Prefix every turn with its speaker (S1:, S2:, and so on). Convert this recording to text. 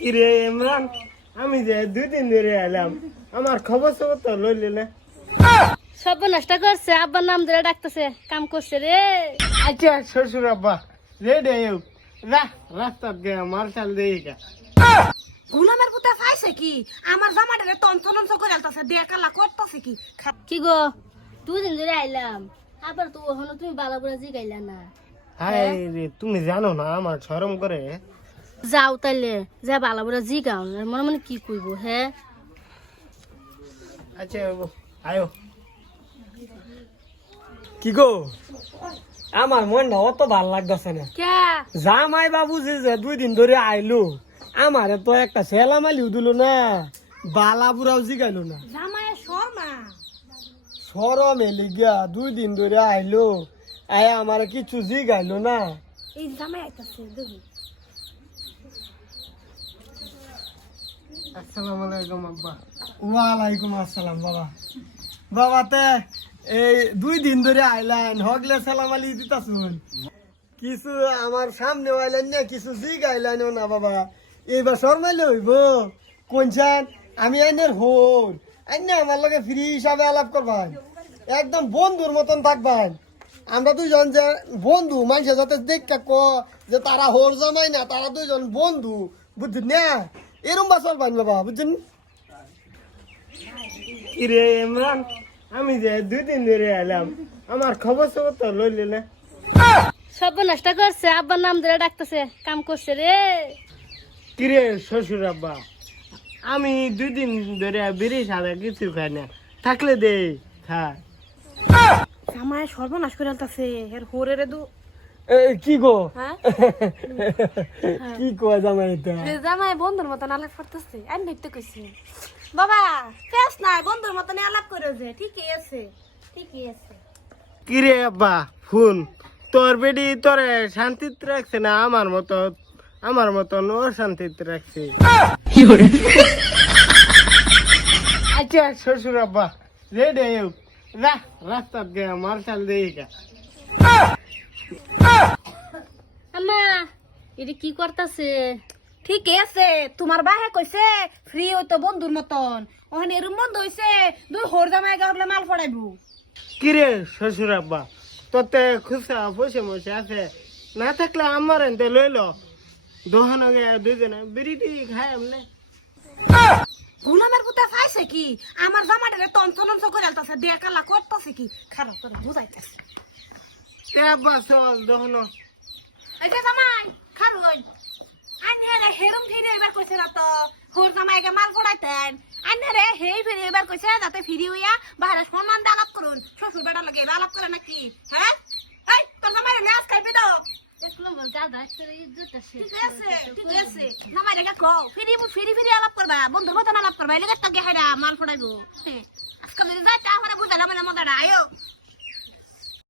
S1: কিরে ইমরান? আমি যে দুই দিন ধরে এলাম। আমার খবর সবর তো লইলি না।
S2: সব নষ্ট করছে আব্বার নাম ধরে ডাকতেছে কাম করছে রে।
S1: আচ্ছা শ্বশুর আব্বা রেডি আয়ু রা রাস্তাত গে মার্শাল দেই কা
S3: গুলামের পুতে পাইছে কি? আমার জামাটারে টনসন টনসন করে আলতাছে দেখালা করতেছে কি?
S2: কি গো? দুদিন ধরে আইলাম। আবার তো ওখানে তুমি বালা বুড়া জিগাইলা না।
S1: হাই রে তুমি জানো না আমার শরম করে?
S2: যাও তাইলে যা ভালো বালা বুড়া জিগাও মনে মনে কি কইব হ্যাঁ
S1: আচ্ছা আয়ো
S4: কি গো? আমার মনটা অত ভালো লাগতেছে না।
S3: কে?
S4: জামাই বাবু যে যে দুই দিন ধরে আইলো আমারে তো একটা সেলামালিও দিল না বালা বুড়াও জিগাইলো না।
S3: জামায় শর্মা।
S4: সরম এলি গিয়া দুই দিন ধরে আইলো আয় আমার কিছু জিগাইলো না।
S3: এই জামাই আইতাছে
S1: আসসালামু আলাইকুম আব্বা।
S4: ওয়ালাইকুম আসসালাম, বাবা। বাবা, তে, এই দুই দিন ধরে আইলেন, হগলে সালাম আলি দিতাছুন। কিছু আমার সামনে আইলেন না, কিছু জিগ আইলেন না, বাবা। এইবার শর্মাইলে হইব। কোনছান আমি আইনের হোর। আইনে আমার লগে ফ্রি হিসাবে আলাপ করবান। একদম বন্ধুর মতন থাকবান। আমরা দুইজন যে বন্ধু, মানুষের যাতে দেখা ক যে তারা হোর জমাই না, তারা দুইজন বন্ধু, বুঝছেন না? এরম বা চলবান বাবা বুঝছেন?
S1: কিরে ইমরান আমি যে দুই দিন ধরে এলাম আমার খবর সবর তো লইলি না।
S2: সব নষ্ট করছে আব্বার নাম ধরে ডাকতেছে কাম করছে রে।
S1: কিরে শ্বশুর আব্বা আমি দুই দিন ধরে বিড়ি সাদা কিছু খাই না থাকলে দে খা।
S3: জামায় সর্বনাশ করে আলতাছে এর হোরেরে দু।
S4: এ, কি গো?
S3: হ্যাঁ?
S4: কি কয় জামাই এটা?
S3: যে জামাই বন্ধুর মতন আলাপ করতেছে আর নৃত্য কইছি। বাবা কেস নাই বন্ধুর মতন আলাপ করে যে ঠিকই আছে ঠিকই আছে।
S1: কিরে আব্বা ফোন তোর বেডি তোরে শান্তিতে রাখছে না? আমার মতো আমার মতন অশান্তিতে রাখছে। আচ্ছা শ্বশুর আব্বা রেডি আয়ু রা রাস্তাত গে মার্শাল দেই কা
S2: আম্মা এটা কি করতেছে?
S3: ঠিকই আছে তোমার বাহে কইছে ফ্রি হইতো বন্ধুর মতন। ওখানে এরম বন্ধ হইছে দুই হোর জামাই গাহলে মাল পড়াইবো
S1: কিরে শ্বশুর আব্বা তোতে খুশা বসে বসে আছে? না থাকলে আমার এনতে লইল। দোহানো গে দুজনে বিড়িটি খায় এমনি
S3: গুলামের পুতে পাইছে কি? আমার জামাটারে টনসন টনসন করে আলতাছে দেখালা করতেছে কি? খারাপ করে বুঝাইতেছে।
S1: তে আব্বা, চল দোহানো
S3: এই যে জামাই, খারুন। আইনে রে, হেরম ফিরে এবার কইছে না তো। হোর জামাইকে মাল পড়াইতেন আইনে রে, হেই ফিরে এবার কইছে, যাতে ফিরি হইয়া বাইরে সম্মান দিয়ে আলাপ করুন। শ্বশুর বেটা লাগে আলাপ করে নাকি? হ্যাঁ? এই, তোর জামাই রে আজ খাইবি তো। বন্ধুর মতন আলাপ করবা। এলাকা মাল পড়াইবো আজকাল বুঝালাম না মজাটা। আয়ো।